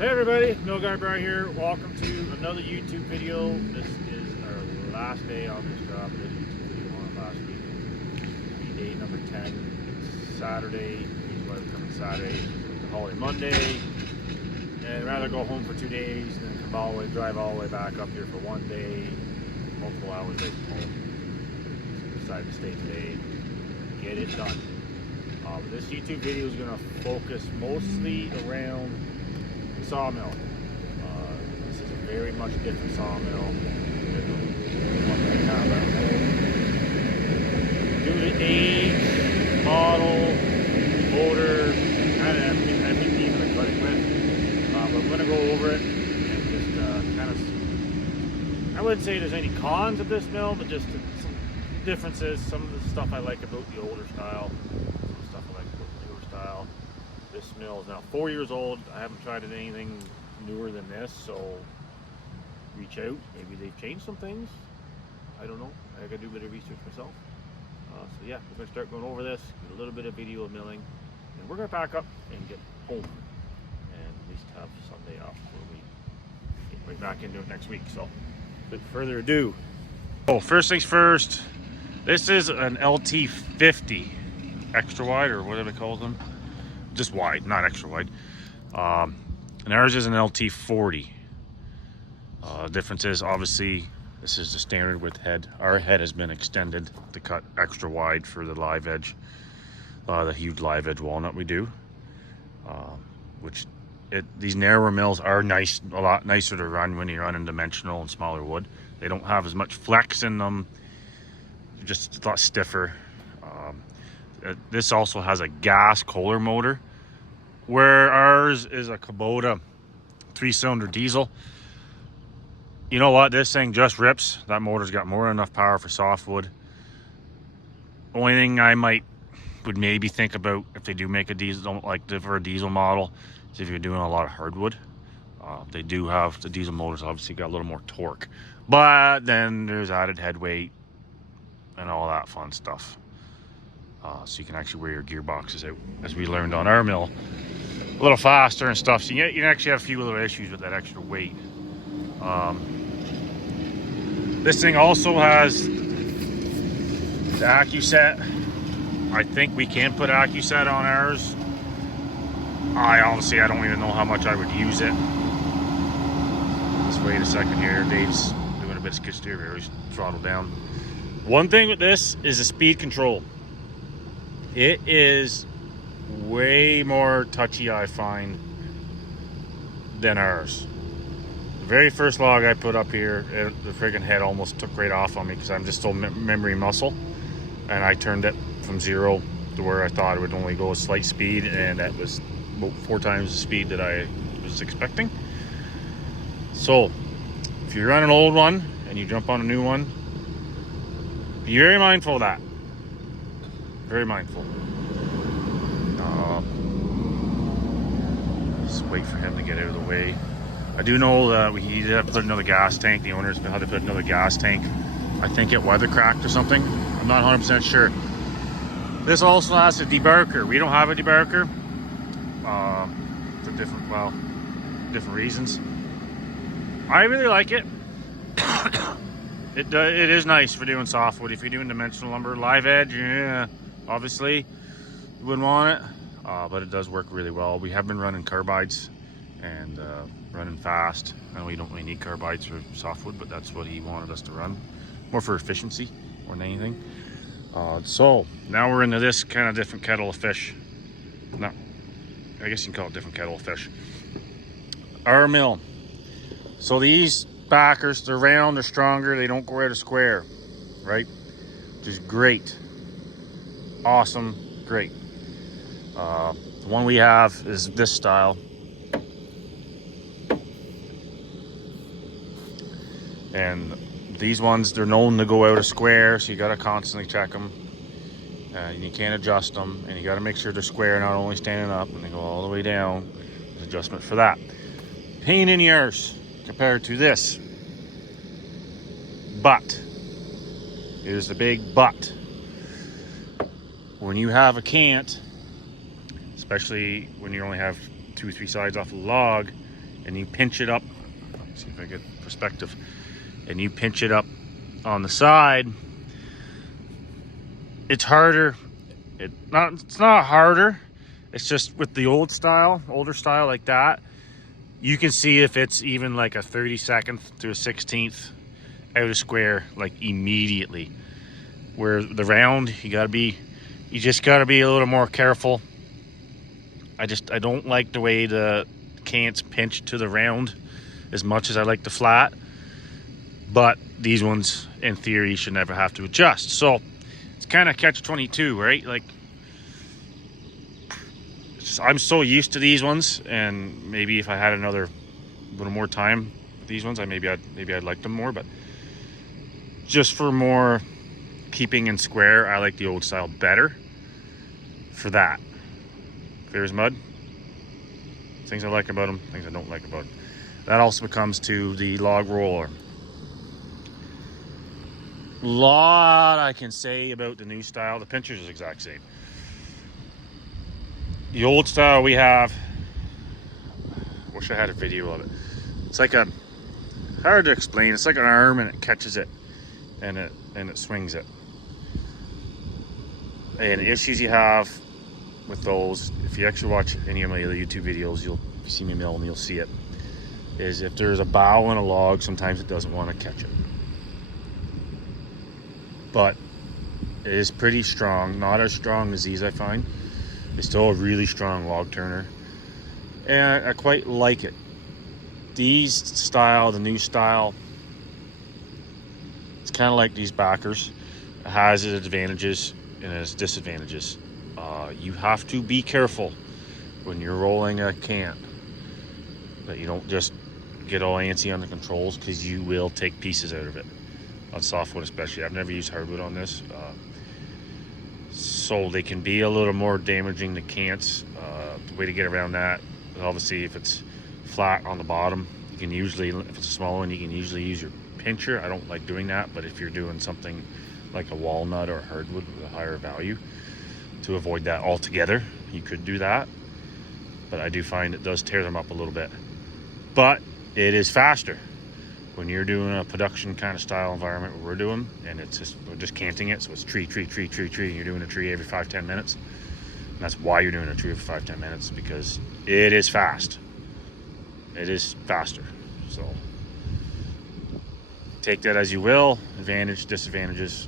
Hey everybody, Mill Guy Bry here. Welcome to another YouTube video. This is our last day on this job. This YouTube video on last week. Day number 10. It's Saturday. Usually we're coming Saturday. The holiday Monday. And rather go home for 2 days and then come all the way, drive all the way back up here for 1 day, multiple hours away from home. Decided to stay today, get it done. This YouTube video is going to focus mostly around sawmill. This is a very much different sawmill than the one that we have at home. Due to age, model, motor, I think even the cutting width. But we're going to go over it and just kind of, I wouldn't say there's any cons of this mill, but just some differences. Some of the stuff I like about the older style, some stuff I like about the newer style. This mill is now 4 years old. I haven't tried anything newer than this, so reach out. Maybe they've changed some things. I don't know. I gotta do a bit of research myself. So yeah, we're gonna start going over this, get a little bit of video of milling, and we're gonna pack up and get home, and at least have Sunday off where we get right back into it next week. So, without further ado, first things first. This is an LT50 extra wide, or whatever it calls them. Just wide, not extra wide. And ours is an LT40. Difference is, obviously, this is the standard width head. Our head has been extended to cut extra wide for the live edge, the huge live edge walnut we do. These narrower mills are nice, a lot nicer to run when you run in dimensional and smaller wood. They don't have as much flex in them. They're just a lot stiffer. This also has a gas Kohler motor, where ours is a Kubota 3-cylinder diesel. You know what? This thing just rips. That motor's got more than enough power for softwood. Only thing I would maybe think about if they do make a diesel, don't like for a diesel model, is if you're doing a lot of hardwood. They do have, the diesel motors obviously got a little more torque, but then there's added head weight and all that fun stuff. So you can actually wear your gearboxes out, as we learned on our mill, a little faster and stuff. So you can actually have a few little issues with that extra weight. This thing also has the AccuSet. I think we can put AccuSet on ours. I don't even know how much I would use it. Let's wait a second here. Dave's doing a bit of skid steer here. He's throttled down. One thing with this is the speed control. It is way more touchy, I find, than ours. The very first log I put up here, the friggin' head almost took right off on me because I'm just so memory muscle, and I turned it from 0 to where I thought it would only go a slight speed, and that was about 4 times the speed that I was expecting. So if you run an old one and you jump on a new one, be very mindful of that. Very mindful. Just wait for him to get out of the way. I do know that he did have to put another gas tank. The owners had to put another gas tank. I think it weather cracked or something. I'm not 100% sure. This also has a debarker. We don't have a debarker for different reasons. I really like it. It is nice for doing softwood. If you're doing dimensional lumber, live edge, yeah, obviously you wouldn't want it, but it does work really well. We have been running carbides and running fast, and we don't really need carbides for softwood, but that's what he wanted us to run, more for efficiency more than anything. So now we're into this kind of different kettle of fish. No, I guess you can call it different kettle of fish. Our mill. So these backers, they're round, they're stronger, they don't go out of square, right? Which is great. Awesome, great. The one we have is this style. And these ones, they're known to go out of square, so you gotta constantly check them. And you can't adjust them, and you gotta make sure they're square, not only standing up, and they go all the way down. There's adjustment for that. Pain in the arse compared to this. But, here's the big but. When you have a cant, especially when you only have 2 or 3 sides off the log, and you pinch it up, let's see if I get perspective, and you pinch it up on the side, it's harder. It's not harder, it's just with the older style like that, you can see if it's even like a 32nd to a 16th out of square, like immediately. Where the round, you just gotta be a little more careful. I don't like the way the cants pinch to the round as much as I like the flat, but these ones in theory should never have to adjust. So it's kind of catch-22, right? Like, I'm so used to these ones, and maybe if I had a little more time with these ones, maybe I'd like them more. But just for more keeping in square, I like the old style better for that. Clear as mud. Things I like about them, things I don't like about them. That also comes to the log roller. Lot I can say about the new style. The pinchers is the exact same. The old style we have, wish I had a video of it. It's like hard to explain. It's like an arm, and it catches it, and it swings it. And the issues you have with those, if you actually watch any of my other YouTube videos, you'll see me mill and you'll see it, is if there's a bough in a log, sometimes it doesn't want to catch it. But it is pretty strong, not as strong as these I find. It's still a really strong log turner, and I quite like it. These style, the new style, it's kind of like these backers. It has its advantages and its disadvantages. You have to be careful when you're rolling a cant that you don't just get all antsy on the controls, because you will take pieces out of it on softwood especially. I've never used hardwood on this, so they can be a little more damaging to cants. The way to get around that, obviously, if it's flat on the bottom, you can usually, if it's a small one, you can usually use your pincher. I don't like doing that, but if you're doing something like a walnut or a hardwood with a higher value, to avoid that altogether, you could do that. But I do find it does tear them up a little bit. But it is faster when you're doing a production kind of style environment where we're doing, and we're just canting it, so it's tree, and you're doing a tree every 5-10 minutes. And that's why you're doing a tree every 5-10 minutes, because it is fast. It is faster. So take that as you will. Advantage, disadvantages.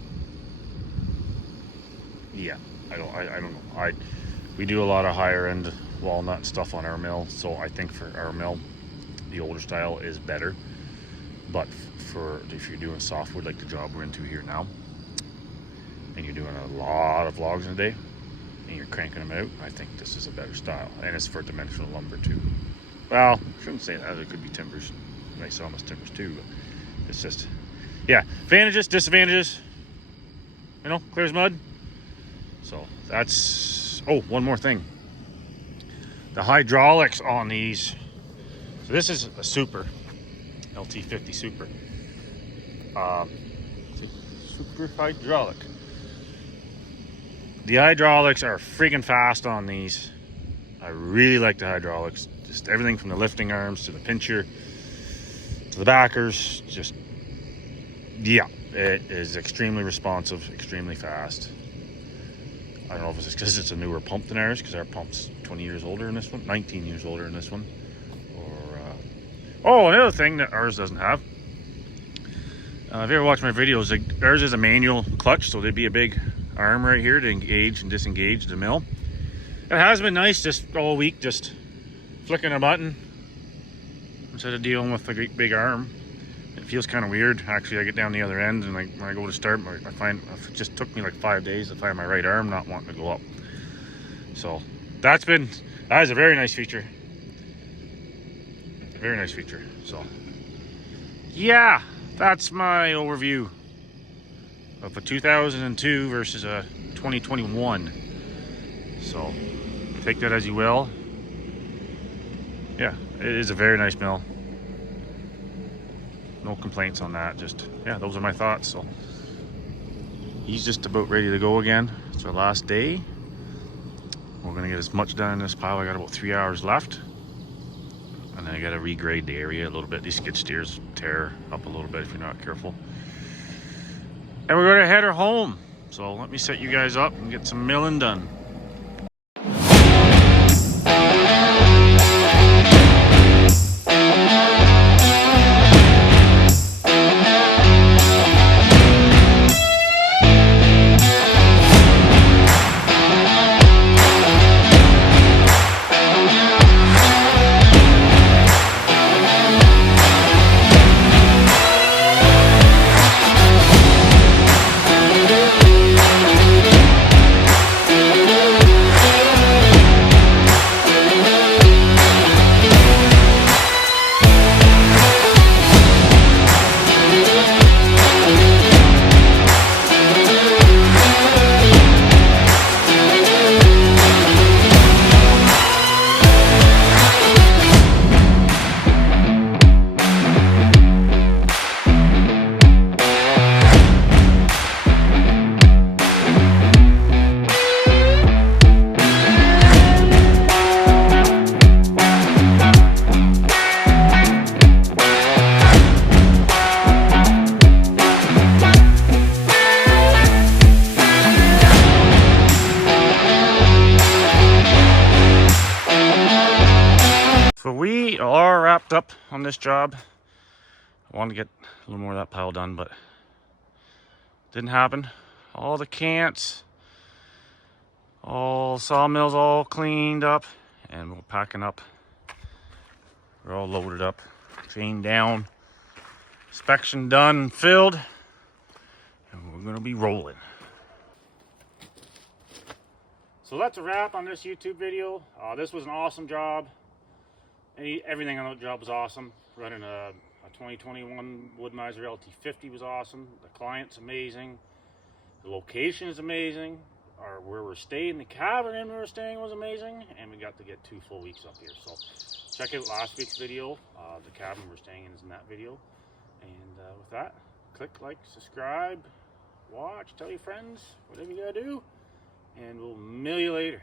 Yeah, I don't know. We do a lot of higher end walnut stuff on our mill, so I think for our mill, the older style is better. But if you're doing softwood like the job we're into here now, and you're doing a lot of logs in a day, and you're cranking them out, I think this is a better style. And it's for dimensional lumber too. Well, I shouldn't say that. It could be timbers. I sell them as timbers too, but it's just, yeah, advantages, disadvantages, clear as mud. So that's, one more thing. The hydraulics on these. So this is a super, LT50 super. Super hydraulic. The hydraulics are freaking fast on these. I really like the hydraulics. Just everything from the lifting arms to the pincher to the backers. Just, yeah, it is extremely responsive, extremely fast. I don't know if it's because it's a newer pump than ours, because our pump's 20 years older in this one, 19 years older in this one. Or, another thing that ours doesn't have. If you ever watch my videos, ours is a manual clutch, so there'd be a big arm right here to engage and disengage the mill. It has been nice just all week, just flicking a button instead of dealing with a big arm. It feels kind of weird. Actually, I get down the other end, and when I go to start, I find it just took me like 5 days to find my right arm not wanting to go up. So that is a very nice feature. Very nice feature. So yeah, that's my overview of a 2002 versus a 2021. So take that as you will. Yeah, it is a very nice mill. No complaints on that. Just, yeah, those are my thoughts. So he's just about ready to go again. It's our last day. We're gonna get as much done in this pile. I got about 3 hours left, and and then I gotta regrade the area a little bit. These skid steers tear up a little bit if you're not careful. And we're gonna head her home. So let me set you guys up and get some milling done. So we are wrapped up on this job. I wanted to get a little more of that pile done, but didn't happen. All the cants, all sawmills all cleaned up, and we're packing up. We're all loaded up, chain down, inspection done, filled, and we're gonna be rolling. So that's a wrap on this YouTube video. This was an awesome job. Everything on the job was awesome. Running a 2021 Wood-Mizer LT50 was awesome. The client's amazing. The location is amazing. Where we're staying, the cabin in where we're staying was amazing. And we got to get 2 full weeks up here. So check out last week's video. The cabin we're staying in is in that video. And with that, click like, subscribe, watch, tell your friends, whatever you gotta do. And we'll mill you later.